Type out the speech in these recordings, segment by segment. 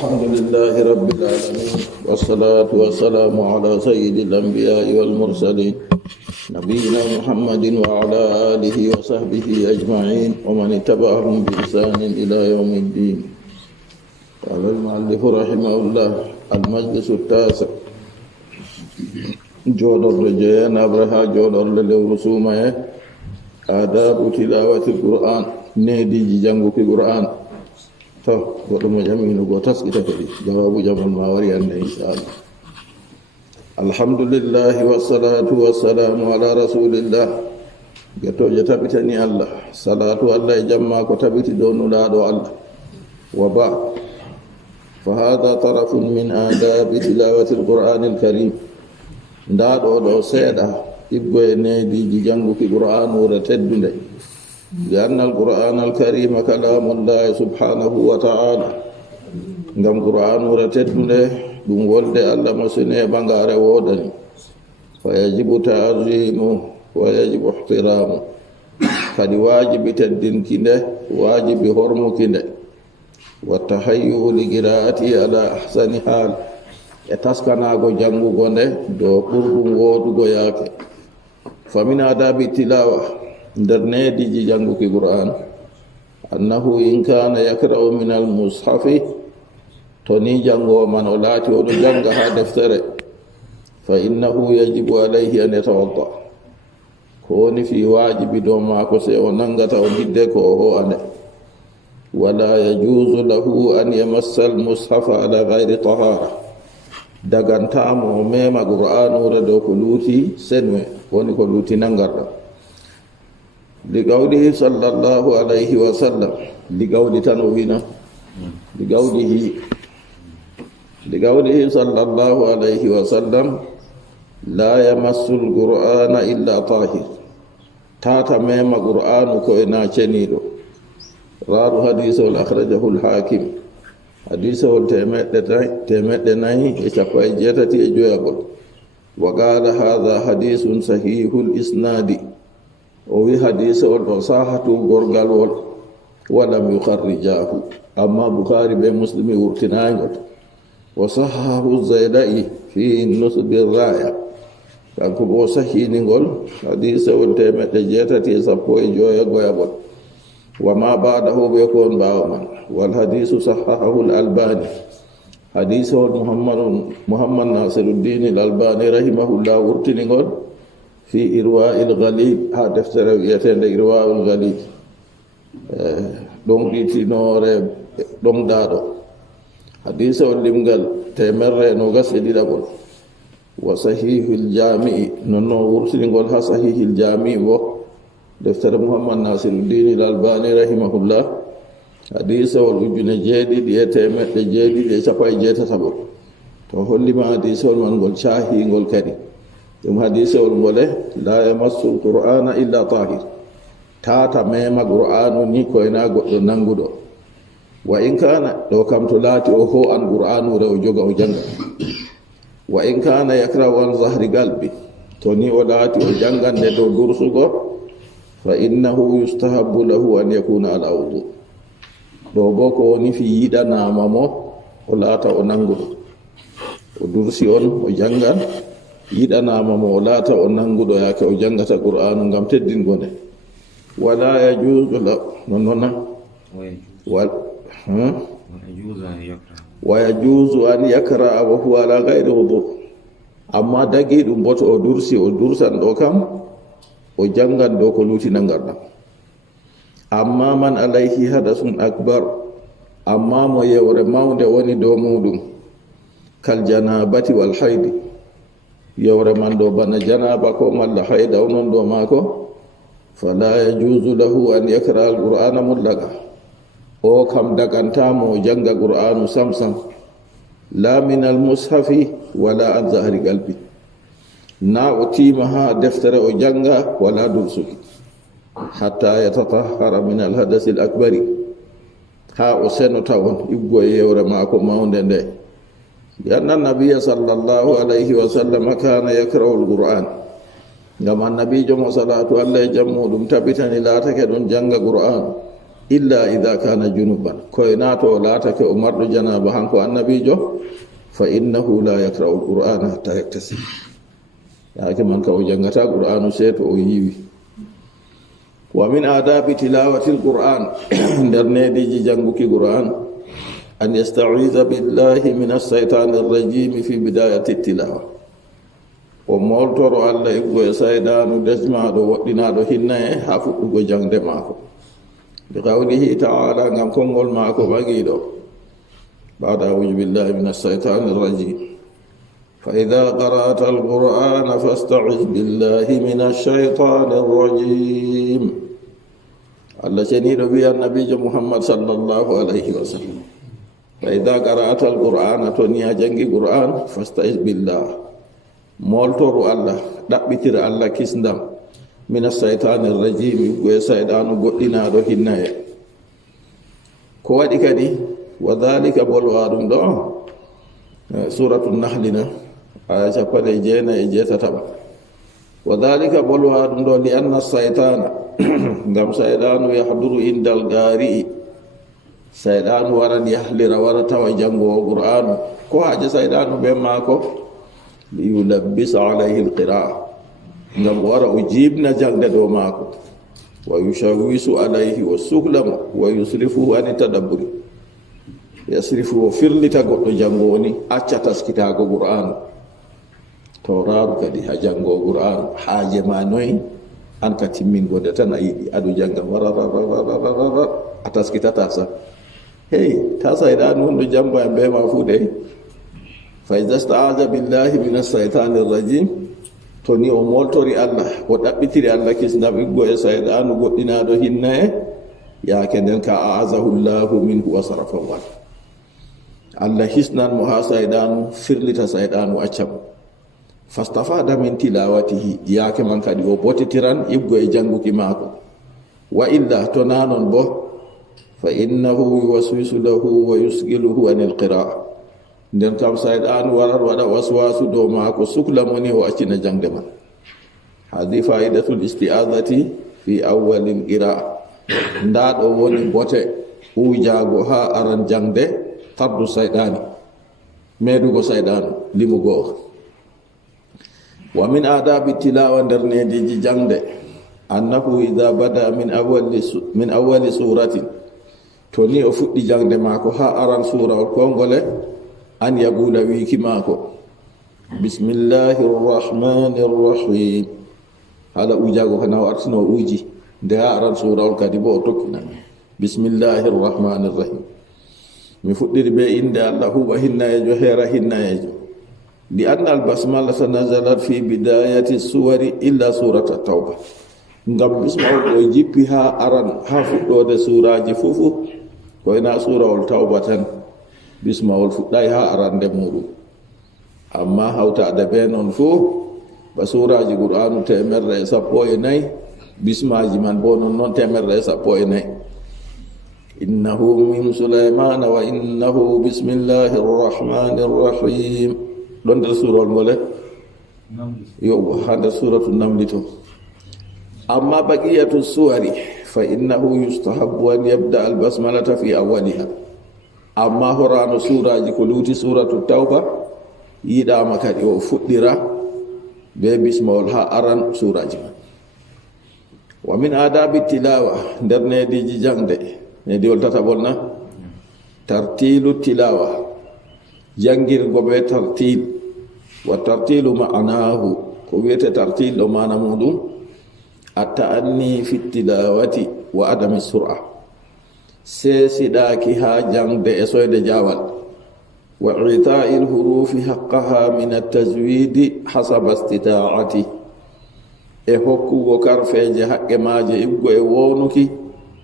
الحمد لله رب العالمين والصلاة والسلام على سيد الأنبياء والمرسلين نبينا محمد وعلى آله وصحبه أجمعين ومن اتبعهم بإحسان إلى يوم الدين. قال المؤلف رحمه الله: المجلس التاسع جودر رجيان أبرها جودر للرسومة آداب تلاوة القرآن نيدي جنغو في القرآن. To goɗɗo mo jamino go taskita kadi jawabu jamal ma wari hande inchallah. Alhamdulillahi wassalatu wassalamu ala rasulillah. Gettoje tabitani Allah, salatu Allah e jamma ko tabiti dow nulaɗo Allah. Wa ba fa hada tarafun min adabi tilawati alqur'ani alkarim. Ndaɗo ɗo seeɗa ɗiggo e neediji janguki qur'an wura teddunde. لأن القرآن الكريم كلام الله سبحانه وتعالى. ngam qur'an wuratettunde ɗum wolde allah masine ɓangare wodani. fa yajibu ta'zimu wa yajibu ihtiramu. kadi wajibi teddinki nde, wajibi hormuki nde. wa tahayyu li qira'ati ala ahsani hal. e taskanago jangugo nde dow ɓurɗum wodugo yaake. fa min adabi tilawa, nder neediji janguki qur'an, annahu in kana yakra'u min almushafi, to ni jangowo man o laati oɗo janga ha deftere, fa innahu yajibu alayhi an yatawadda. ko woni fi wajibi dow maako se o nangata o hidde ko o ho'ane. wala yajuzu lahu an yamassa almushafa ala gayri tahara. dagantamo o mema qur'an ure dow ko luuti senwe, woni ko luuti nangarɗo. لقوله صلى الله عليه وسلم، لقول تنوينا لقوله صلى الله عليه وسلم: لا يمس القرآن إلا طاهر. تاتا ميما قرآن كوينا چنيرو. رار حديثه أخرجه الحاكم. حديثه تمت ناي يشفى جيتتي اجويابل. وقال هذا حديث صحيح الإسناد. o wi hadise on ɗo sahatu gorgal wol walam yukharrijahu, amma bukhari be muslimi wurtinayngol. wa sahahu zaydai fi nusbi raya, kanko bo sahiningol hadise on temeɗɗe jeetati e sappo e joyogoyagol. wa ma ba'dahu be ko on ɓawa man. wal hadisu sahahahu l albani, hadise on muhammad nasiruddin l albani rahimahullah wurtiningol في إرواء الغليل. هذا افترى يتند إرواء الغليل دون إتنور دون دارو. حديث واللمغل تمر نوغس إدلابون. وصحيح الجامع ننو ورسلنغول ها صحيح الجامع و دفتر محمد ناصر الدين الألباني رحمه الله. حديث والوجن جديد يتمر جديد يسافي جيتا سبب تقول لما حديث والمنغول شاهي نغول كريم. ɗum hadisewol ngole la yamassu alqur'ana illa tahir. tata mema qur'anu ni koyna goɗɗo nanguɗo. wa in kana ɗo kam to laati o ho an qur'anu re o joga o janga. wa in kana yakra'u an zahri galbi, to ni o laati o jangande dow dursugo, fa innahu yustahabbu lahu an yakuna ala wudu. ɗo bo ko woni fi yiɗanama mo o laata o nanguɗo. o dursi on o jangan, yiɗanama mo o laata o nanguɗo yaake o jangata qur'anu ngam teddingo nde. wala yajuzu wa yajuzu an yakra wa huwa ala gayri wudu. amma dagi ɗum boto o dursan ɗo kam o jangan ɗo ko luuti nangarɗam. amma man alayhi hadasun akbar, amma mo yewre mawnde woni dow muɗum, kal janabati wal haydi, yawre man ɗo bana janaba ko malla hayda onon ɗo maako, fala yajuzu lahu an yakra alqur'ana mutlaka. o kam dagantamo o janga qur'anu samsam, la min almushafi wala an zahri qalbi. na o tima ha deftere o janga wala dursuki, hatta yatatahhara min alhadasi alakbari, ha o senota on iggo e yewre maako mawnde nde. لأن النبي صلى الله عليه وسلم كان يقرأ القرآن. ngam annabijo mo salatu allah e jammuɗum tabitani laatake ɗon janga qur'an. illa idha kana junuban koye naato laatake o marɗo janaba hanko annabijo fa innahu la yakra'u alqur'ana hatta yaktasib yaake man ka o jangata qur'anu seeto o yiwi. Wa min adabi tilawati alqur'an nder neediji janguki qur'an an yasta'iza billahi min ash-shaytani ar-rajim fi bidayati tilawa o moltoro Allah iggo e saydanu desmaɗo woɗɗinaɗo hinna e ha fuɗɗugo jangde maako bi qawlihi ta'ala ngam konngol maako ɓagiɗo ba'da a'udhu billahi min ash-shaytani ar-rajim fa idha qara'ta al-qur'ana fasta'iz billahi min ash-shaytani ar-rajim. Allah ceniɗo wi annabijo Muhammad sallallahu alayhi wa sallam fa idha qara'ta al-qur'ana to ni a jangi qur'an fasta'iz billah moltoru Allah ɗaɓɓitira Allah kisndam min ash-shaytani ar-rajim go saydanu goɗɗinaɗo hinnaye ko waɗi kadi wa dhalika bolwa ɗum ɗo suratul nahlina aya 9:7 wa dhalika bolwa ɗum ɗo li anna shaytana ngam saydanu yahduru indal gari'i saydanu waran yahlira wara tawa jangowo qur'anu ko haje saydanu ɓe maako liyulabbisa alayhi alqira'a ngam wara o jibna jangde ɗo maako wa yushawisu alayhi wa suhlama wa yusrifuhu ani tadabburi yasrifu o firlita goɗɗo jangowo ni acca taskitago qur'anu tawraru kadi ha jango qur'anu haaje ma noyi an ka timmingonde tan a yiɗi aɗo janga warararararara a taskitata sa hey ta sayɗanu hunde jamba e mbema fu de fa idha sta'aza billahi min ash-shaytani ar-rajim to ni o moltori Allah o ɗaɓɓitiri Allah kisndam iggo e sayɗanu goɗɗinaɗo hinna e yaake nden ka a'azahu llahu minhu wa sarafahu an Allah hisnan mo ha sayɗanu firlita sayɗanu accamo fastafada min tilawatihi yaake man kadi o botitiran iggo e janguki maako wa illa to nanon bo fa innahu yuwaswisu lahu wa yusgiluhu anil qira'a nden kam sayɗanu warat waɗa waswasu dow maako sukla moni o accina jangde man hadi faidatul isti'adati fi awwalil qira'a nda ɗo woni bote ujago ha aran jangde tardu sayɗani medugo sayɗanu limugo. Wa min adabi tilawa nder nediji jangde annahu idha bada min awwali suratin to ni o fuɗɗi jangde maako ha aran surawol kongole an yaqula wiki maako bismillahir rahmanir rahim hala ujago kana wartino uji nde ha aran surawol kadi bo o tokkina bismillahir rahmanir rahim mi fuɗɗiri be inde Allah huwa hinnayejo hera hinnayejo li anna al-basmalata nazalat fi bidayati suwari illa surata tawba ngam bismillah o jippi ha aran ha fuɗɗode suraji fufu koyna surawol tawba tan bismawol fuɗɗay ha arande muɗum amma hawtade be noon fo ba suraji qur'anu 114 bismaji man bo non 114 innahu min sulaymana wa innahu bismillahir rahmanir rahim ɗon nder surol ngole yo ha nder suratu namli to amma baqiyatu suwari fa innahu yustahabbu an yabda albasmalata fi awwaliha amma horano suraji ko luuti suratu tawba yiɗama kadi o fuɗɗira be bismawol ha aran suraji man. Wa min adabi tilawa nder nediji jangde nediwol tataɓol na tartilu tilawa jangirgo be tartil wa tartilu ma'anahu ko wiyete tartil ɗo mana muɗum at-ta'anni fi tilawati wa adami sur'a sesiɗaki ha jangde e soyde jawal wa i'ta'il hurufi haqqaha min at-tajwidi hasaba istita'ati e hokkugo karfeje haqqe maje iggo e wonuki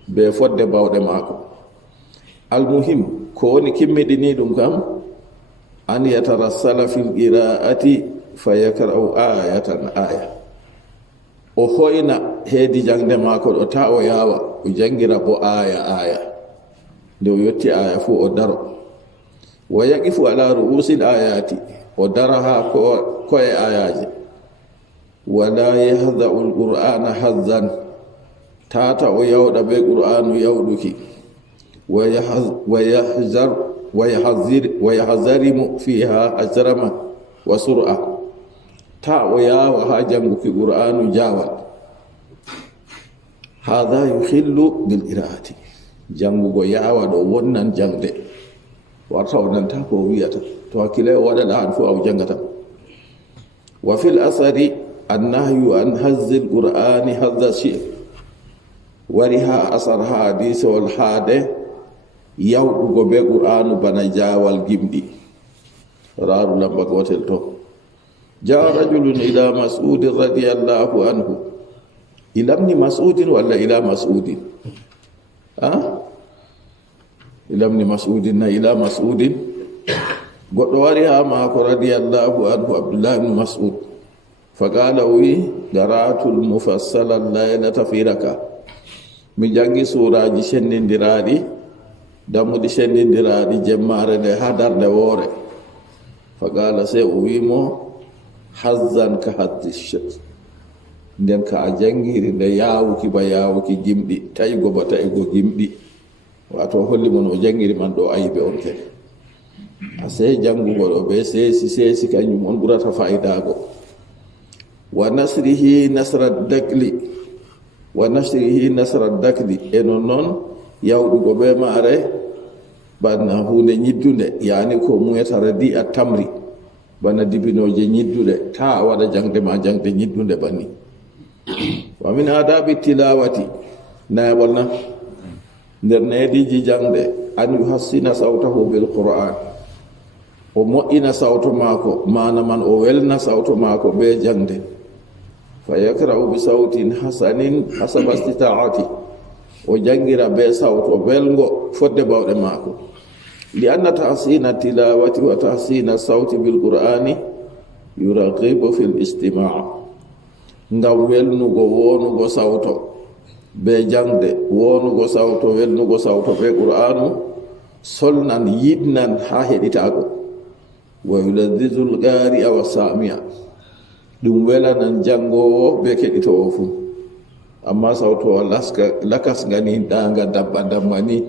be fodde bawɗe maako. Almuhim ko woni kimmiɗini ɗum kam an yatarassala fil qira'ati fa yakra'u ayatan aya o hoyna heedi jangde maako ɗo ta o yawa o jangira bo aya nde o yetti aya fu o daro wa yaqifu ala ru'usil ayati o dara ha koye ayaje wala yahda'u alqur'ana hazzan tata o yawɗa be qur'anu yawɗuki wa yahzarimu fiha ajrama wa sur'a ta o yawa ha janguki qur'anu jawal hadha yuhillu bil qira'ati jangugo yawa ɗo wonnan jangde warta o nanta ko wiyata to hakkile o waɗaɗa han fu aw jangata wa fil asari annahyu an hazzi l qur'ani hadha shi'r wari ha asar ha hadisewol haade yawɗugo be qur'anu bana jawal gimɗi raru lamba gotel to jaa rajulun ila mas'udin radiyallahu anhu ila ibni mas'udin walla ila mas'udin ila ibni mas'udin na ila mas'udin goɗɗo wari ha maako radiyallahu anhu abdullah ibn mas'ud faqala wi qira'atul mufassala laylata fi raka mi jangi suraji sendindiraɗi dammuɗi sendindiraɗi jemmare nde ha darde woore faqala se o wimo hazzan ka haddi shat nden ka a jangiri nde yawuki ba yawuki gimɗi tawigo ba tawigo gimɗi wato holli mon o jangiri man ɗo ayibe on ke a sey jangugo ɗo be seesi kañum on ɓurata fayidago wa nasrihi nasra dakli e non noon yawɗugo be maare banna hunde ñiddude yani ko muyata radi a tamri bana dibinoje ñiddude ta waɗa jangde ma jangde ñiddude banni wa min adabi tilawati nayaɓol na nder neediji jangde an yuhassina sawtahu bil qur'an o moƴƴina sawto maako mana man o welna sawto maako be jangde fa yakra'u bi sawtin hasanin hasaba istita'ati o jangira be sawto welgo fodde bawɗe maako li anna tahsina tilawati wa tahsina sawti bil qur'ani yuraqibu fil istima' ngam welnugo wonugo sawto be jangde wonugo sawto welnugo sawto be qur'anu solnan yidnan ha heɗitago wa yuladdizu lqari'a wa sami'a ɗum welanan jangowo be keɗitowo fu amma sawto lakas ngani ɗanga dabba ni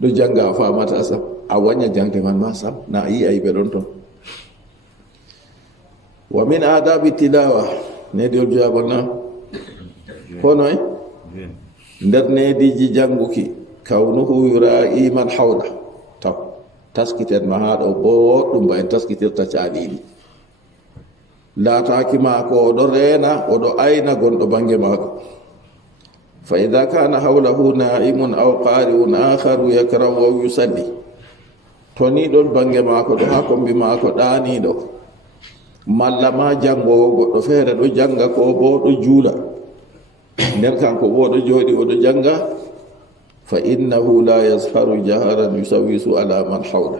ɗo janga famata sam a waña jangde man ma sam na yi ayiɓe ɗon ton wa min adabi tilawa nediol jabol na honoy nder nediji janguki kawnuhu yura'i man hawla taw taskiten ma haɗo boɗɗum ba en taskitirta caɗiɗi laataki maako oɗo reena oɗo ayna gonɗo bange maako fa ida kana hawlahu na'imun aw qari'un akharu yakrahu aw yusalli to ni ɗon bange maako ɗo ha kombi maako ɗaniɗo malla ma jangowo goɗɗo feere ɗo janga ko bo ɗo juula nden kanko bo ɗo jooɗi oɗo janga fa innahu la yazharu jaharan yusawisu ala man hawla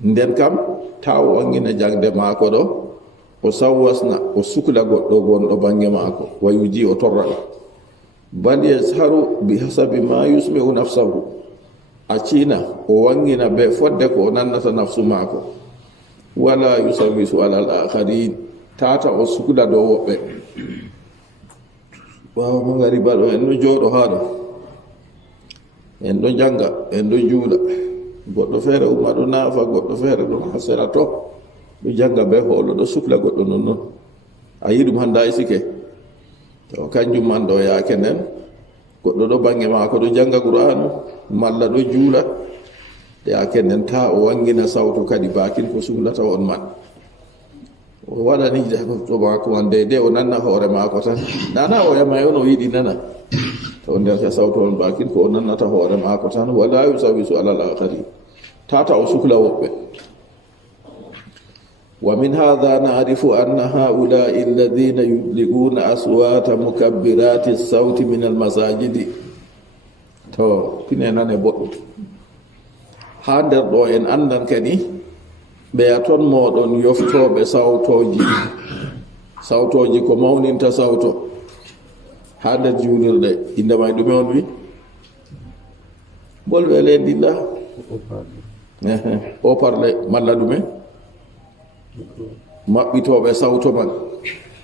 nden kam taw wangina jangde maako ɗo o sawwasna o sukla goɗɗo gonɗo bange maako wa yuji o torraɗo bal yazharu bihasabi ma yusmi'u nafsahu a ciina o wangina be fodde ko o nannata nafsu maako wala yusawisu ala al akharin tata o sukla dow woɓɓe ɓawa mo ngari baɗo en ɗo jooɗo haɗo en ɗo janga en ɗo juula goɗɗo feere umma ɗo naafa goɗɗo feere ɗon ha sera to ɗo janga be hoolo ɗo sukla goɗɗo nonnoon a yi ɗum hannda e sike to kanjum man ɗo yaake nden goɗɗo ɗo bange maako ɗo janga qur'anu malla ɗo juula yaake nden ta o wangina sawto kadi bakin ko suhlata on man o waɗani to maako man deyde o nanna hoore maako tan nana o yama on o yiɗi nana to nder sawto on bakin ko o nannata hoore maako tan wala yusawisu alal akhari tata o sukla woɓɓe wa min hadha na'rifu anna ha'ula'i alladhina yudliguna aswata mukabbirati as-sawti min al-masajidi to pinenane boɗɗum ha nder ɗo en andan kadi ɓeya toon moɗon yoftoɓe sawtoji ko mawninta sawto ha nder julirɗe indemay ɗume on wi bolɓe lendilla o parle malla ɗume maɓɓitoɓe sawto man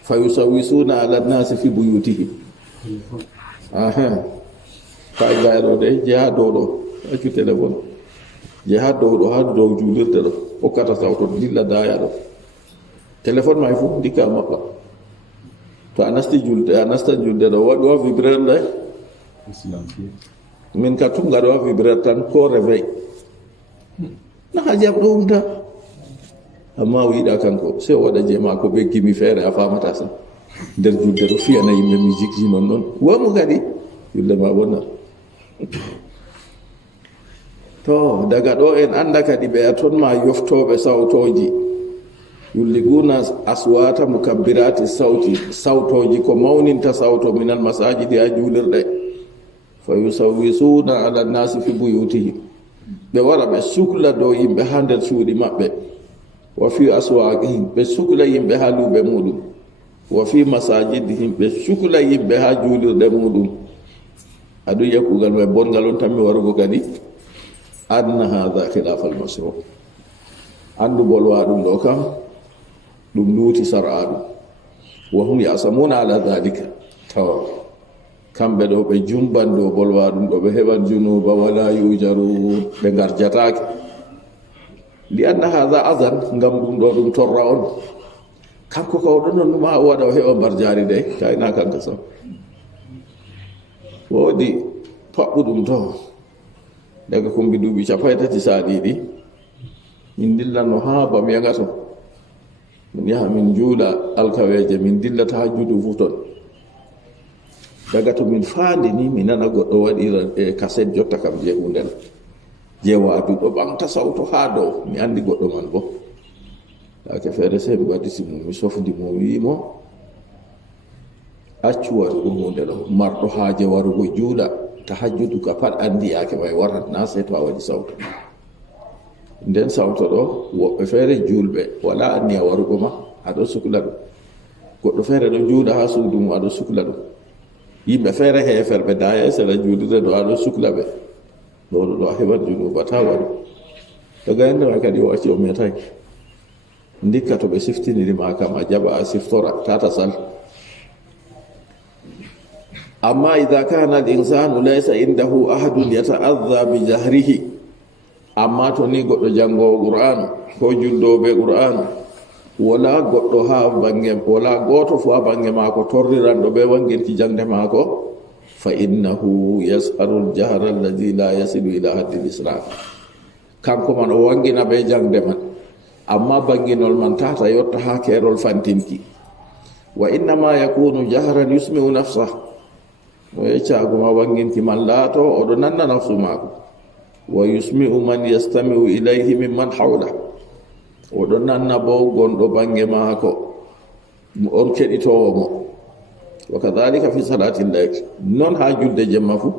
fa yusawisuna ala nnasi fi buyutihim aha kay gayro de jeha dow ɗo accu téléphone jeha dow ɗo ha dow juulirde ɗo hokkata sawto dilla daya ɗo téléphone may fu dikka maɓɓa to a nasti julde a nastan julde ɗo waɗi wa vibreur ɗe min ka tum ngaɗo wa vibreur tan ko réveil na ha jam ɗo umta amma o yiɗa kanko se o waɗa je mako be gimi feere a famata sa nder julde ɗo fiyana yimɓe musique ji non noon wamu kadi julde ma bonna to daga ɗo en anda kadi ɓe a toon ma yoftoɓe sawtoji yulliguna aswata mukabbirati sawtoji ko mawninta sawto minal masajidi ha juulirɗe fa yusawisuna ala nnasi fi buyutihim ɓe wara ɓe sukla dow yimɓe ha nder suuɗi maɓɓe wa fi aswaqihim ɓe sukla yimɓe ha luuɓe muɗum wa fi masajidihim ɓe sukla yimɓe ha juulirɗe muɗum aɗum yakkugal may bongal on tan mi warugo kadi anna hada khilafa almasro andu bolwa ɗum ɗo kam ɗum luuti sar'a ɗum wa hum yasamuna ala dhalika tawa kamɓe ɗo ɓe jumban dow bolwa ɗum ɗo ɓe heɓan junuba wala yujaru ɓe garjatake li anna hada adan ngam ɗum ɗo ɗum torra on kanko kawɗo noon ɗuma waɗa o heɓa mbarjari de kayna kanka sam woodi paɓɓuɗum to daga kombi duuɓi 3 saaɗiɗi min dillanno ha ba mi yagato min yaha min juula alkaweje min dillata ha juuɗu fu ton daga to min faandi ni mi nana goɗɗo waɗira e cassette jotta kam je hundel je waaduɗo ɓamta sawto ha dow mi andi goɗɗo man bo ake feere se mi wadditimo mi sofdi mo wiimo accu warugo hunde ɗo marɗo haaje warugo juula tahajjudu ka pat andi yake may warat na se to a waɗi sawto nden sawto ɗo woɓɓe feere juulɓe wala anni a warugo ma aɗo sukla ɗum goɗɗo feere ɗo juuɗa ha suudu mum aɗo sukla ɗum yimɓe feere heeferɓe daya sera juulirde ɗo aɗo sukla ɓe ɗoɗo ɗo a heɓat junuba ta waru daga hende may kadi o acci o metaki ndikka to ɓe siftinirima kam a jaɓa a siftora tata sal amma ida kana al insanu laysa indahu ahadun yata'adha bi jahrihi amma to ni goɗɗo jangowo qur'anu ko juldoɓe qur'anu wala goɗɗo ha bange wala goto fu ha bange mako torriranɗo ɓe wanginti jangde mako fa innahu yas'alu al-jahra alladhi la yasilu ila haddi al-israf kanko man o wangina ɓe jangde man amma banginol man tata yotta ha kerol fantinki wa innama yakunu jahran yusmi'u nafsah o yeccago ma wanginki man laato oɗo nanna nafsu mako wa yusmi'u man yastami'u ilayhi mimman hawla oɗo nanna bo gonɗo bange maako on keɗitowo mo wa kadhalika fi salati llail non ha julde jemma fu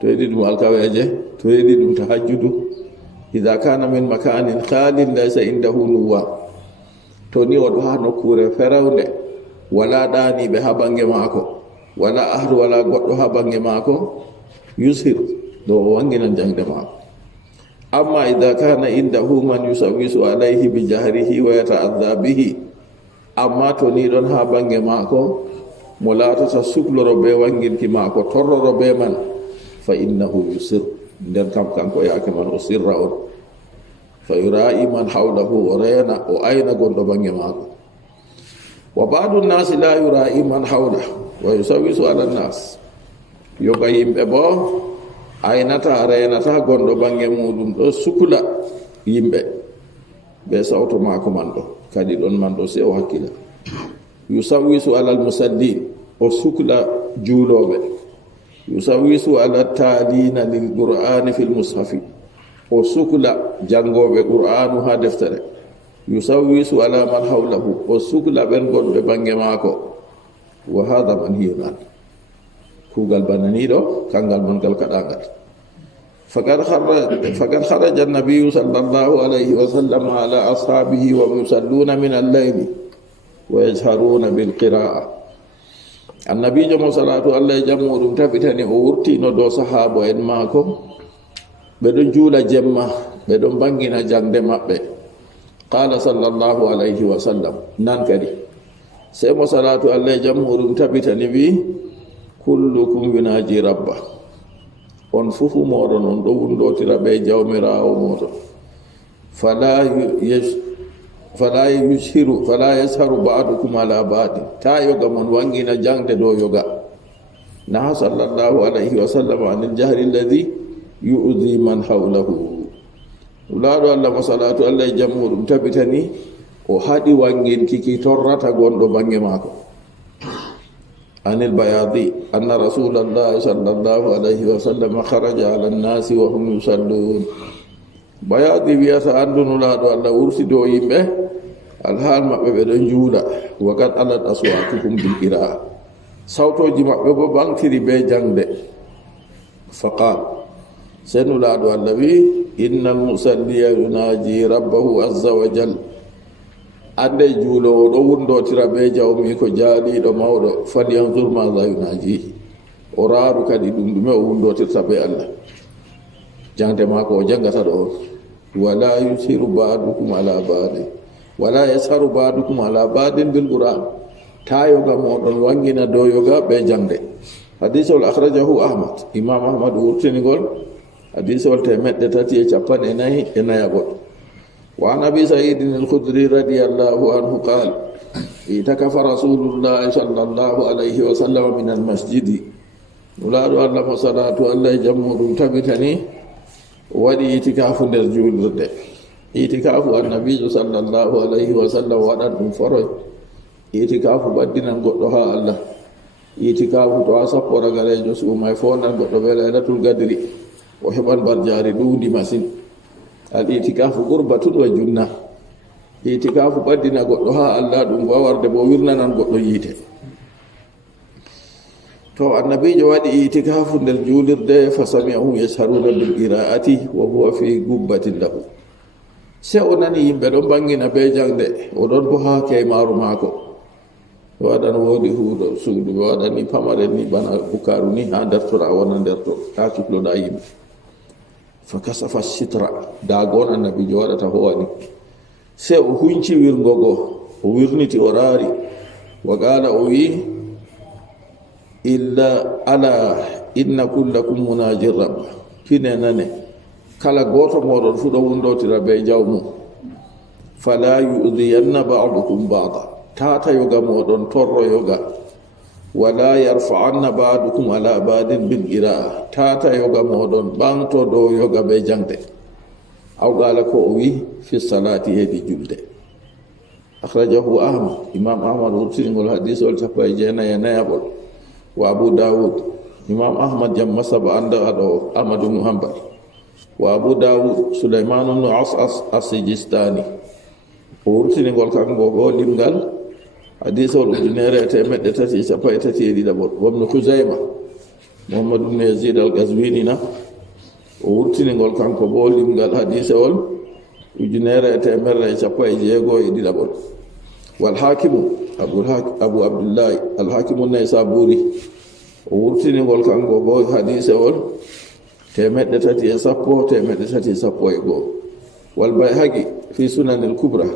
to yiɗi ɗum alkaweje to yiɗi ɗum tahajjudu ida kana min makanin khalin laysa indahu nuwa to ni oɗo ha nokkure ferawde wala ɗaniɓe ha bange maako wala ahdu wala goɗɗo ha bange maako yushir ɗo o wanginan jangde maako amma ida kana indahu man yusawisu alayhi bi jahrihi wa yata'adha bihi amma to ni ɗon ha bange maako mo laatata sukloro be wanginki maako torroro be man fa innahu yusir nden kam kanko yaake man o sirra on fa yura'i man hawlahu o reena o ayna gonɗo bange maako wa ba'du nnasi la yura'i man hawlahu wa yusawisu ala nnas yoga yimɓe bo aynata renata gonɗo bange muɗum ɗo sukula yimɓe be sawto mako man ɗo kadi ɗon man ɗo se o hakkila yusawisu ala almusallin o sukla juuloɓe yusawisu ala talina lil qur'ani fil mushafi o sukla jangoɓe qur'anu ha deftere yusawisu ala man hawlahu o sukla ɓen gonɓe bange mako wa hada manhiyun an kugal bananiɗo kangal man gal kaɗangal faqad kharaja an-nabiyyu sallallahu alayhi wa sallam ala ashabihi wa yusalluna min al-layli wa yajharuna bil qira'a annabijo mo salatu allah e jam muɗum tabitani o wurtino dow sahabo en maako ɓeɗo juula jemma ɓeɗo bangina jangde maɓɓe qala sallallahu alayhi wa sallam nan kadi sey mo salatu allah e jam muɗum tabitani wi kullukum yunaji rabba on fufu moɗon on ɗo wundotira ɓe jawmirawo moɗon fala yasharu ba'dukum ala ba'di ta yoga mon wangina jangde do yoga naha sallallahu alayhi wa sallam anil jahri alladhi yu'dhi man hawlahu ulaɗo allah masalatu allah e jam muɗum tabitani o haɗi wangin kiki torrata gonɗo bange mako anil bayadi anna rasulallahi sallallahu alayhi wa sallam kharaja ala nnasi wa hum yusallun bayadi wiyata andunulaɗo allah wursido yimɓe alhaal maɓɓe ɓeɗon juuɗa wa kad alat aswatukum bil qira'a sawtoji maɓɓe bo ɓantiri be jangde faqal senulaɗo allah wi innal musalliya yunaji rabbahu azza wa jal ande juulowo ɗo wundotira be jawmi ko jaaliɗo mawɗo falyanzur maza yunaji o raaru kadi ɗum ɗume o wundotirta be allah jangde mako o jangata ɗo wala yusiru ba'dukum ala ba'din wala yasaru ba'dukum ala ba'din bil qur'an ta yoga moɗon wangina dow yoga ɓe jangde hadisol akhrajahu ahmad imam ahmad wurtinigol hadisol 354 wa an abi sa'idin al-khudri radiyallahu anhu qala itakafa rasulullah sallallahu alayhi wa sallam min al-masjid ulaɗo allah mo salatu allah jammuɗum tabitani waɗi itikafu nder julirde itikafu annabijo sallallahu alayhi wa sallam waɗat ɗum foroy itikafu ɓaddinan goɗɗo ha allah itikafu to a sappo ragarejo suumay fonan goɗɗo ɓe laylatul gadri o heɓan barjari ɗuundi masine al itikafu qurbatun wa junna itikafu ɓaddina goɗɗo ha allah ɗum wawarde bo wirnanan goɗɗo yiite to annabijo waɗi itikafu nder juulirde fa sami'ahu yasharuna bil qira'ati wa huwa fi gubbatin lahu se o nani yimɓe ɗon bangina be jangde oɗon bo ha keymaru maako waɗan woodi huuɗo suudu ɓe waɗani pamare ni bana bukaru ni ha ndertora wona nder to ha cukloɗa yimɓe fa kasafa sitra dagon annabijo waɗata howani se o hunci wirgo go o wirniti o raari wa qala o wi illa ala inna kullakum munajir rabb kine nane kala goto moɗon fu ɗo wundotira be jawmu fala yu'dhiyanna ba'dukum ba'da tata yoga moɗon torro yoga wala yarfa'anna ba'dukum ala ba'din bil qira'a tata yoga moɗon ɓanto dow yoga be jangde aw qala ko o wi fi salati hedi julde akhrajahu ahmad imam ahmad wurtinigol hadisol 19 wa abu dawud imam ahmad jam masaba anda ado ahmad ibn hanbal wa abu dawud sulaiman ibn as'as as-sijistani wurtinigol kanko go limgal hadisol ujunere temedde tati sapay tati ɗiɗaɓol wabnu khuzaima muhammad ibn yazid al-ghazwini na o wurtinigol kanko bo limgal hadisol ujunere temerre sapay jeego e ɗiɗaɓol wal hakimu abu abdullahi al-hakimu naysaburi o wurtinigol kanko bo hadisewol temedde tati e sappo temedde tati e sappo e goo wal bayhaqi fi sunanil kubra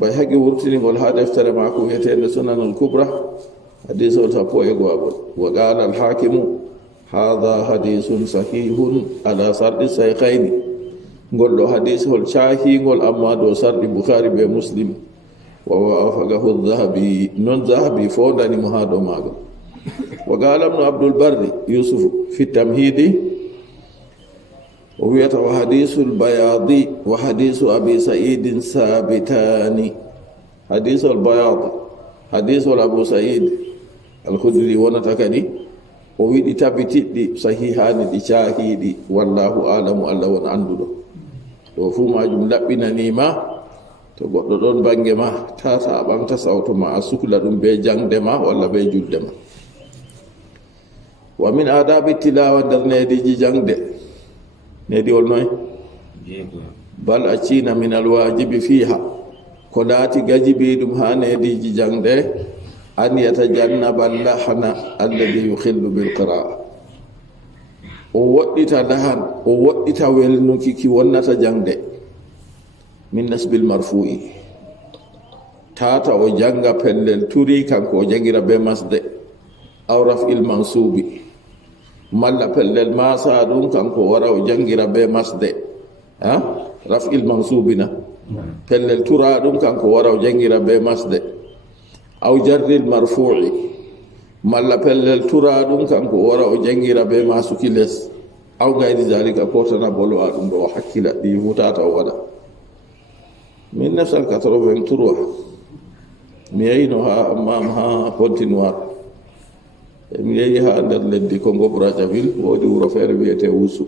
bayhaqi wurtinigol ha deftere mako wiyetede sunanul kubra hadisewol sappo e goagol wa qala al-hakimu hadha hadithun sahihun ala sarɗi saykhayni ngolɗo hadisewol cahigol amma dow sarɗi bukhari be muslim wa wafaqahu dhahabi non dhahabi fo danimo ha dow maago wa qala ibnu abdul barri yusuf fi tamhidi o wiyata wa hadisul bayadi wa hadisu abi sa'idin sabitani hadisul bayad hadisul abu sa'id al-khudri wonata kadi o wiɗi tabitiɗɗi sahihani ɗi cahiɗi wallahu alamu allah won anduɗo ɗo fu majum laɓɓinanima to goɗɗo ɗon bange ma tata a ɓamta sawto ma a sukla ɗum be jangde ma walla be julde ma wa min adabi tilawa nder nediji jangde nediwol noy bal accina min alwajibi fiha ko laati gajibi ɗum ha nediji jangde an yatajannaba lahana alladi yukhillu bil qira'a o woɗɗita lahan o woɗɗita welnuki ki wonnata jangde min nasbil marfu'i tata o janga pellel turi kanko o jangira be masde aw raf'il mansubi malla pellel masa ɗum kanko wara o jangira be masde raf'il mansubina pellel tura ɗum kanko wara o jangira be masde aw jarril marfu'i malla pellel tura ɗum kanko wara o jangira be masuki les aw gayri zalika ko tana bolo a ɗum ɗo o hakkila ɗi hutata o waɗa 1983 mi yeyino ha mam ha continuare mi yeehi ha nder leddi Congo Brazzaville woodi wuro feere wiyete Wusu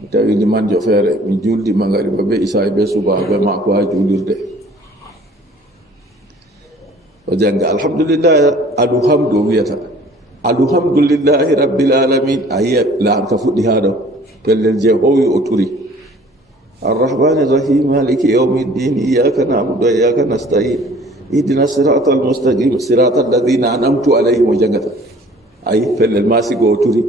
mi tawi limanjo feere mi juldi mangari be Isa be subaabe maako ha julirde o janga alhamdulillah adu hamdu wiyata alhamdulillahi rabbil alamin ayiya laanka fuɗɗi ha ɗo pellel je howi o turi arrahmani rahim maliki yawmiddin iyyaka na'budu wa iyyaka nasta'in ihdina siratal mustaqim siratal ladzina an'amtu alayhim o jangata ayi pellel masigo o turi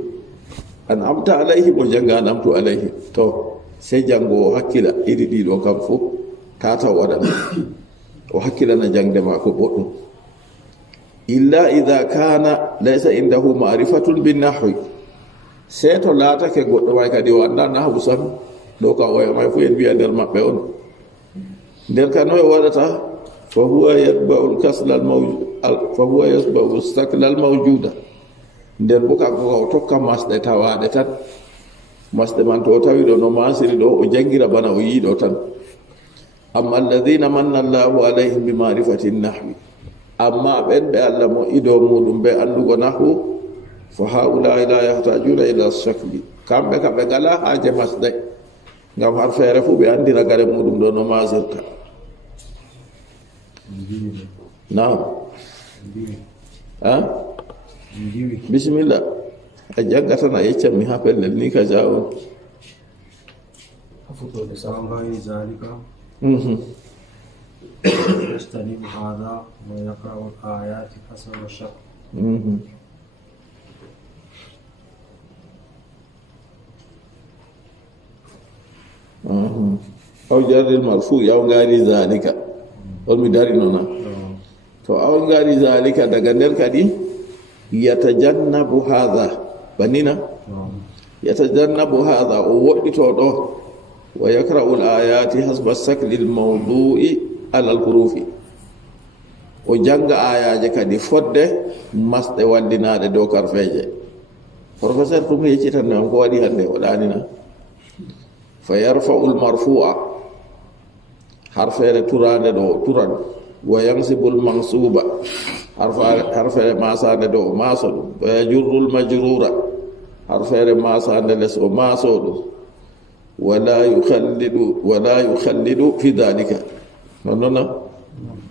an'amta alayhim o janga an'amtu alayhim to sey jango o hakkila iri ɗiɗo kam fof tata waɗana o hakkilana jangde mako boɗɗum illa idha kana laysa indahu ma'rifatun bin nahwi sey to laatake goɗɗo may kadi o anda nahwu sam ɗo ka oya may fu en mbiya nder maɓɓe on nder ka noye waɗata فهو يتبع الكسل الموجود فهو يتبع السكل الموجودة nder bo kanko o tokka masɗe tawaɗe tan masɗe man to o tawi ɗo no masiri ɗo o jangira bana o yiiɗo tan amma alladhina manna Allahu alayhim bi ma'rifati nahwi amma ɓen ɓe Allah mo ido muɗum ɓe andugo nahwu fa haulai la yahtajuna ila shakli kamɓe ka ɓe ngala haaje masɗe ngam har feere fu ɓe andira gare muɗum ɗo no masirta نعم بسم الله أجاكتنا يتشمي هابل للنيكا جاو أفضل غير ذلك يستلم هذا ويقرأ الآيات حسب الشرع أو جار المرفوع أو غير ذلك on mi dari nona to aw ngari zalika daga nder kadi yatajannabu hadha banina yatajannabu hadha o woddito do wa yakra'u al-ayati hasba sakli al-mawdu'i ala al-hurufi o janga ayaje kadi fodde masde wandinaade do karfeje professeur tum yeccita tan ko wadi hande o danina fa yarfa'u al-marfu'a harfere turande do turan wa yansibul mansuba harfere masande do maso wa yajurrul majrura harfere masande les o maso do wala yukhallidu fi dhalika non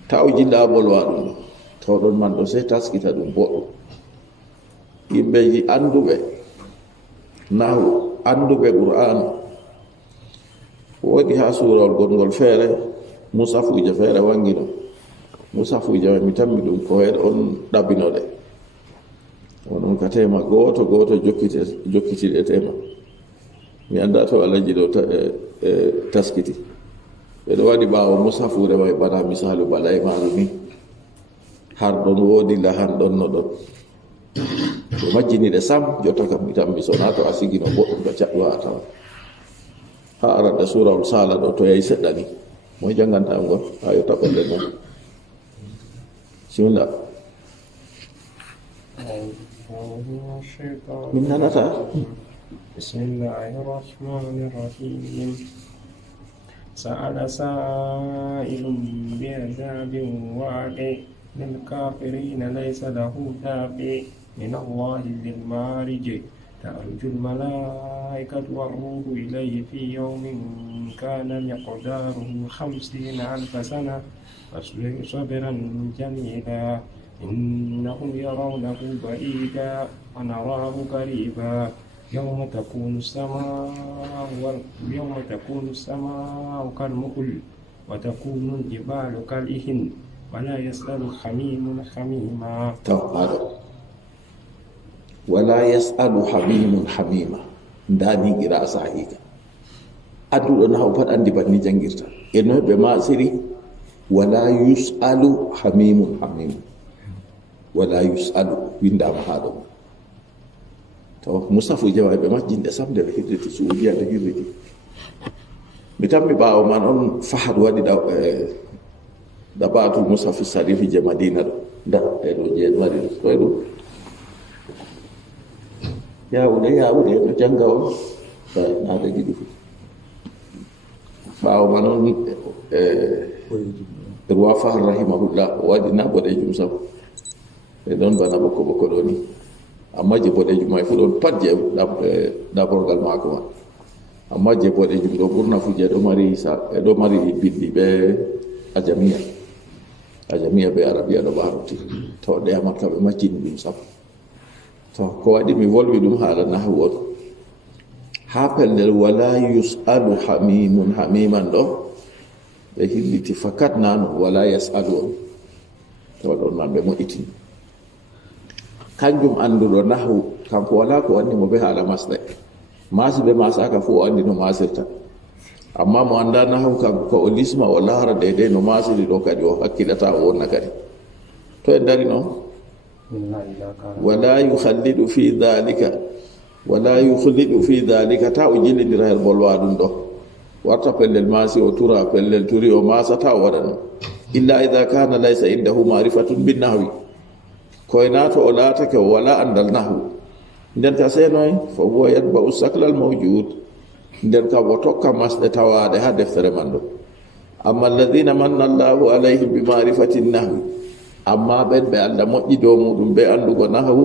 tawji labol wadum to don man do se taskita dum boddo yimbe ji andube nahu andube qur'an wodi ha surawol gongol feere musafuje feere wangino musafuje mi tammi ɗum ko heɗ on ɗabbinode onon ka tema goto jokkitiɗe tema mi anda to alaji ɗo taskiti ɓeɗo waɗi ɓawo musafude may bana misalu bala e maru ni har ɗon woodi lahan ɗon no ɗon ɓe majjiniɗe sam jotta kam mi tammi sona to a sigino goɗɗum ɗo caɗɗo a tawa ha arada surawol sala ɗo to yayi seɗɗa ni mo janganta ngol ayo taɓolle non bismillah min nanata bismillahir rahmanir rahim sa'ala sa'ilun bi'adabin waqi lil kafirin laysa lahu dafi min Allahi dhil ma'arij تعرج الملائكة والروح إليه في يوم كان مقداره 50,000 سنة فاصبر صبرا جميلا إنهم يرونه بعيدا ونراه قريبا يوم تكون السماء كالمهل وتكون الجبال كالإهن ولا يسأل حميم حميما wala yas'alu hamimun hamima ndani gira sahika aduɗo nahaw pat andi banni jangirta e noy ɓe masiri wala yus'alu hamimun hamima wala yus'alu windama ha ɗo to musafu jawa ɓe majjinde samde ɓe hirriti suudiya de hirriti mi tammi ɓaawo man on fahad waɗi ɗabatul musafu sarifi je madina ɗo nda ɗeɗo jeen mari ɗo koye ɗum yawuɗe no janga on naade giɗi fu ɓaawo man on roi fahad rahimahullah o waɗi na boɗejum sam ɓe ɗon bana ɓokko ɓokko ɗo ni amma je boɗejum may fu ɗon pat je ɗaɓorgal maako man amma je boɗejum ɗo ɓurna fu je ɗo mari bindi ɓe ajamiya ɓe arabiya ɗo ɓaaroti to ɗe amat ka ɓe maccini ɗum sam to ko waɗi mi volwi ɗum haala nahwu on ha pellel wala yusalu hamimun hamiman ɗo ɓe hilliti fakat nano wala yasalu on to ɗon nan ɓe moƴitini kanjum anduɗo nahwu kanko wala ko wanni mo ɓe haala masɗe masi ɓe masaka fu o andi no masirta amma mo anda nahwu kanko ko o lisma o laara deydey no masiri ɗo kadi o hakkilata o wonna kadi to en dari noon wala yuhallidu fi dhalika ta o jillidira her bolwa ɗum ɗo warta pellel masi o tura pellel turi o masata o waɗa non illa ida kana laysa indahu marifatun bin nahwi koye nato o laatake o wala andal nahwu nden ka seenoy fo huwa yatba'u saklal mawjud nden kam o tokka masɗe tawaɗe ha deftere man ɗo amma alladina manna allahu alayhim bi marifati nahwi amma ɓen ɓe allah moƴƴi dow muɗum ɓe andugo nahwu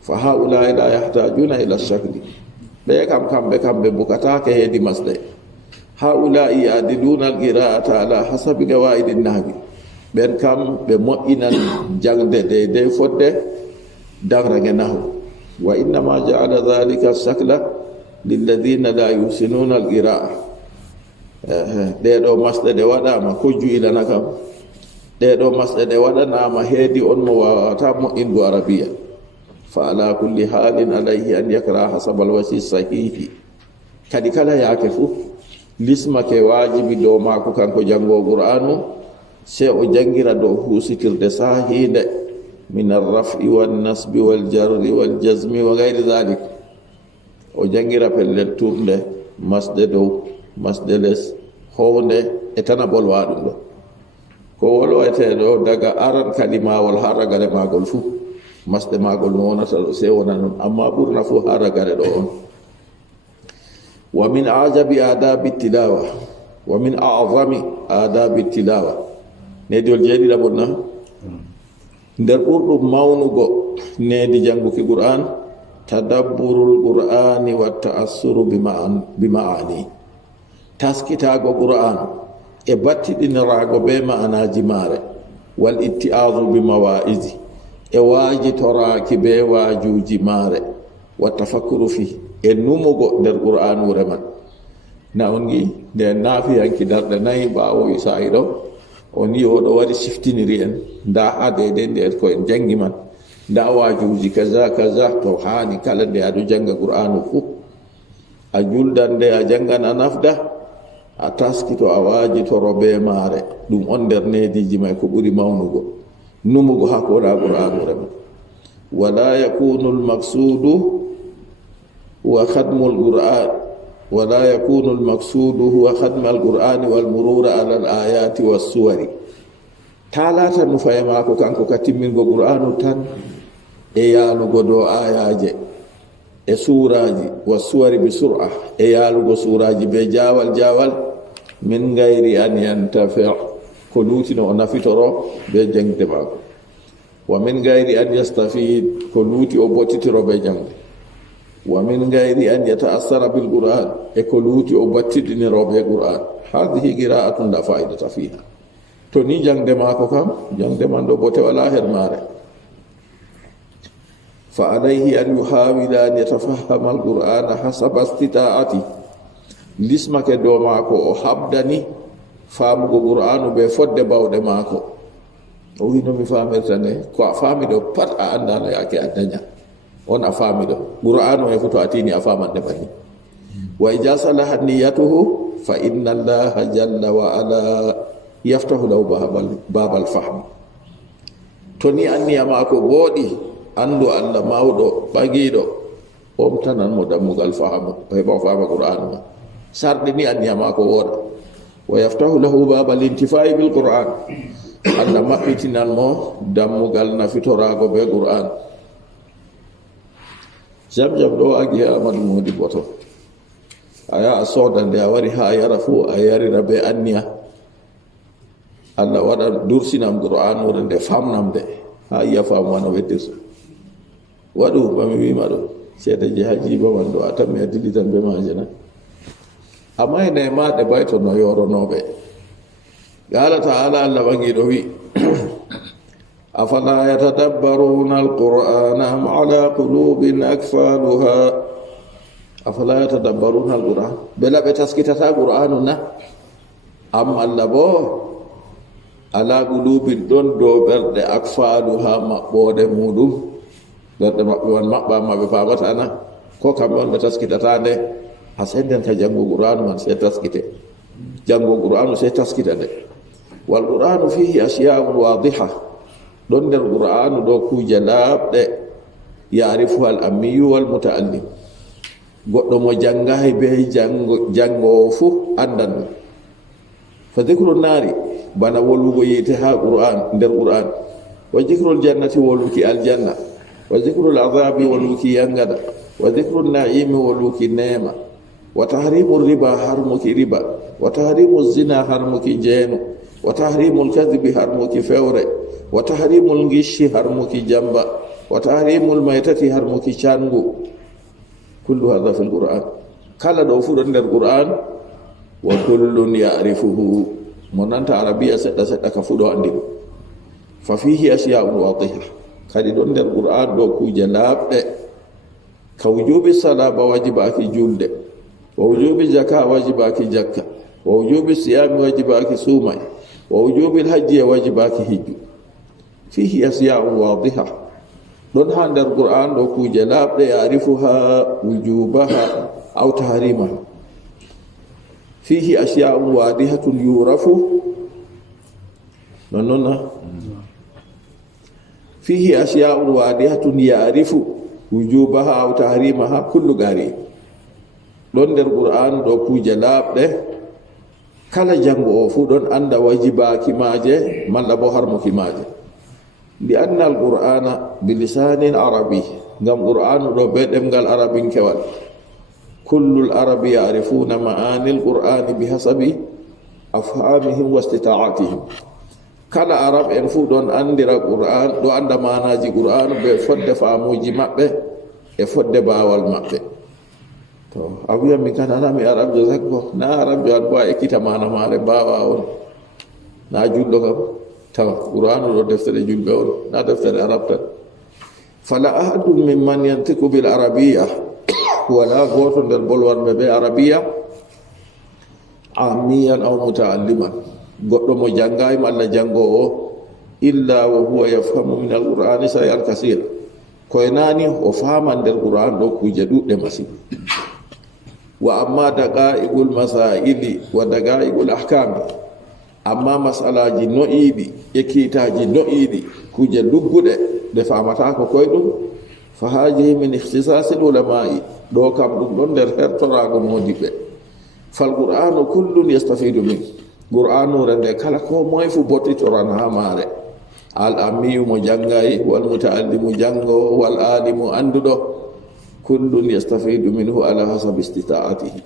fa haulai la yahtajuna ila shakli ɓe kamɓe bukatake heedi masɗe haulai yadiluna alqira'ata ala hasabi gawaidi nahwi ɓen kam ɓe moƴƴinan jangde deydey fodde dagrage nahwu wa innama jaala dhalika shakla lilladina la yusinuna alqira'a ɗeɗo masɗe ɗe waɗama kojju ilana kam ɗeɗo masɗe ɗe waɗanama heedi on mo wawata moƴƴingo arabiya fa ala kulli halin alayhi an yakra hasabal wasi sahihi kadi kala yaake fu lismake wajibi dow maako kanko jango qur'anu se o jangira dow husitirde sahinde min arraf'i wannasbi waljarri waljazmi wa gayri dhalik o jangira pellel turde masɗe dow masɗe les hownde e tana bolwa ɗum ɗo ko wolwateɗo daga aran kalimawol ha ragare magol fuu masɗe magol no wonata ɗo se wona noon amma ɓurna fuu ha ragare ɗo on wa min ajabi adabi tilawa wa min a'zami adabi tilawa nediol jeeɗiɗa bonna nder ɓurɗum mawnugo nedi janguki qur'an tadabburul qur'ani wa ta'assuru bi ma'ani taskitago qur'an e battiɗinirago be ma'anaji mare wal itti'azu bi mawa'izi e wajitoraki be wajuji mare wa tafakkuru fi e numugo nder qur'anure man na on gi nde nafiyanki darɗe nayi ɓawoyi sa'i ɗo on yi oɗo waɗi siftiniri en nda ha deydey nder ko en jangi man nda wajuji kaza to hani kala nde aɗo janga qur'anu fu a juldan nde a jangan a nafda a taskito a wajitoro be mare ɗum on nder nediji may ko ɓuri mawnugo numugo ha ko wona qur'anure man wala yakunu lmaksudu huwa khadmu lqur'an wala yakunu lmaksudu huwa khadma alqur'ani walmurura ala alayati wassuwari ta lata nufaye mako kanko ka timmingo qur'anu tan e yaalugo dow ayaje e suraji wassuwari bi sur'a e yaalugo suraji be jawal min gayri an yantafi' ko luutino o nafitoro be jangde mako wa min gayri an yastafid ko luuti o bottitiro be jangde wa min gayri an yata'assara bil qur'an e ko luuti o battidiniro be qur'an hadhihi qira'atun la fa'idata fiha to ni jangde mako kam jangde man do bote wala her mare fa alayhi an yuhawila an yatafahhama al qur'ana hasaba istita'ati lismake do mako o habdani faamugo qur'anu be fodde bawde mako o wino mi famirta ne ko a faami do pat a andana yake a daña on a faami do qur'anu e futo atini a famande bani wa ijasa laha niyatuhu fa inna allaha jalla wa ala yaftahu lahu babal fahmi to ni anniya mako woɗi andu Allah mawɗo ɓagiɗo on tanan mo dammugal faamu heɓa faama qur'an ma sarɗi ni anniya ma ko wooɗa wa yaftahu lahu baba lintifai bil qur'an Allah maɓɓitinan mo dammugal nafitorago be qur'an jam ɗo agi Amadou Modi boto aya a sooda nde a wari ha yara fuu a yarira be anniya Allah waɗa dursinam qur'an wure nde famnam de ha iya faamu wana weddirta waɗu ɓami wima ɗo seeɗa je hajiba man ɗo a tanmi a dillitan be maje na amma ene maɗe bayto no yoronoɓe qala taala Allah ɓangiɗo wi afala yatadabbaruna alqur'ana am ala qulubin akfaluha afala yatadabbaruna alqur'an bela ɓe taskitata qur'anu na am Allah bo ala qulubin ɗon dow ɓerɗe akfaluha maɓɓode muɗum ɓerɗe maɓɓe man maɓɓama ɓe famata na ko kamɓe on ɓe taskitata nde a sendenta janngo qur'anu man sey taskite janngo qur'anu sey taskita nde wal qur'anu fihi asiya'un wadiha ɗon nder qur'anu ɗo kuje laaɓɗe yarifu al ammiyu wal muta'allim goɗɗo mo jangayi be jangowo fuu andan ɗum fa dicru naari bana wolwugo yiite ha qur'an nder qur'an wa dicrul jannati wolwuki aljanna wa dicrul adabi wolwuki yangada wa dicru naimi wolwuki neema wa tahrimu riba harmuki riba wa tahrimu zina harmuki jeenu wa tahrimu lkadibi harmuki fewre wa tahrimu lgishi harmuki jamba wa tahrimu lmaytati harmuki cangu kullu hadha fi lquran kala ɗo fu ɗon nder qur'an wa kullun yarifuhu mo nanta arabia seɗɗa seɗɗa ka fu ɗo andi ɗum fa fihi asiya'un wadiha kadi ɗon nder qur'an ɗo kuje laaɓɗe ka wujubi salaba wajibaki julde wa wujubi zaka wajibaki jakka wa wujubi siyami wajibaki sumay wa wujubi lhajji wajibaki hijju fihi asiya'un wadiha ɗon ha nder qur'an ɗo kuje laaɓɗe yarifuha wujubaha aw tahrimaha fihi asiya'un wadihatun yurafu nonnona fihi asiya'un wadihatun yarifu wujubaha aw tahrimaha kullu gari ɗon nder qur'an ɗo kuje laaɓɗe kala jango o fu ɗon anda wajibaki maje malla bo harmuki maje li anna alqur'ana bilisanin arabi ngam qur'anu ɗo be ɗemgal arabinkewal kullu larabi yarifuna ma'ani alqur'ani bihasabi afhamihim wa istita'atihim kala arab en fu ɗon andira qur'an ɗo anda manaji qur'an be fodde faamuji maɓɓe e fodde bawal maɓɓe to a wiyan mi kan anami arabjo sakko na arabjo an bo a ekkita mana mare mbawa on na julɗo kam tawa qur'anu ɗo deftere julɓe on na deftere arab tan fala ahadun mimman yantiku bil arabiya wala goto nder bolwarɓe be arabiya amiyan aw mutaalliman goɗɗo mo jangayi malla jango o illa wa huwa yafhamu min alqur'ani shay'an kasira koye nani o faman nder qur'an ɗo kuje ɗuɗɗe masine wa amma daqa'iqul masaili wa daqa'iqul ahkami amma masalaji no'iɗi e kiitaji no'iɗi kuje lugguɗe ɗe famatako koye ɗum fa hajihi min ihtisasil ulama'i ɗo kam ɗum ɗon nder hertorago modiɓɓe fal qur'anu kullun yastafidu min qur'anure nde kala ko moye fu bottitoran ha mare al ammiyu mo jangayi wal mutaallimu jango wal alimu anduɗo kullun yastafidu minhu ala hasabi istita'atihi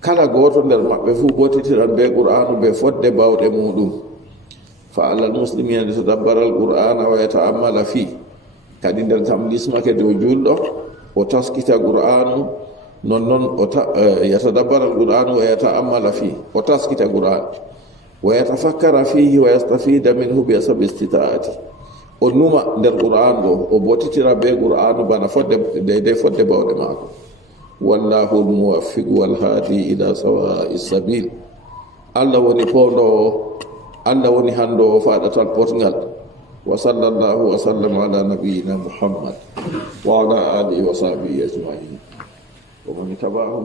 kala goto nder maɓɓe fu bottitiran be qur'anu be fodde bawɗe muɗum fa ala almuslimina an yatadabbara alqur'ana wa yata'ammala fi kadi nder kam lismake dow julɗo o taskita qur'anu nonnon yatadabbara alqur'anu wa yata'ammala fi o taskita qur'an wa yatafakkara fihi wa yastafida minhu bi hasabi istita'ati o numa nder qur'an ɗo o bottitira be qur'anu bana fodde deydey fodde bawɗe maako wallahu almuwaffiqu walhaadi ila sawa'i sabil allah woni pondowo allah woni handowo faɗatal potngal wa sallallahu wa sallam ala nabiyina muhammad wa ala alihi wa sahbihi ajmain wa man tabi'ahum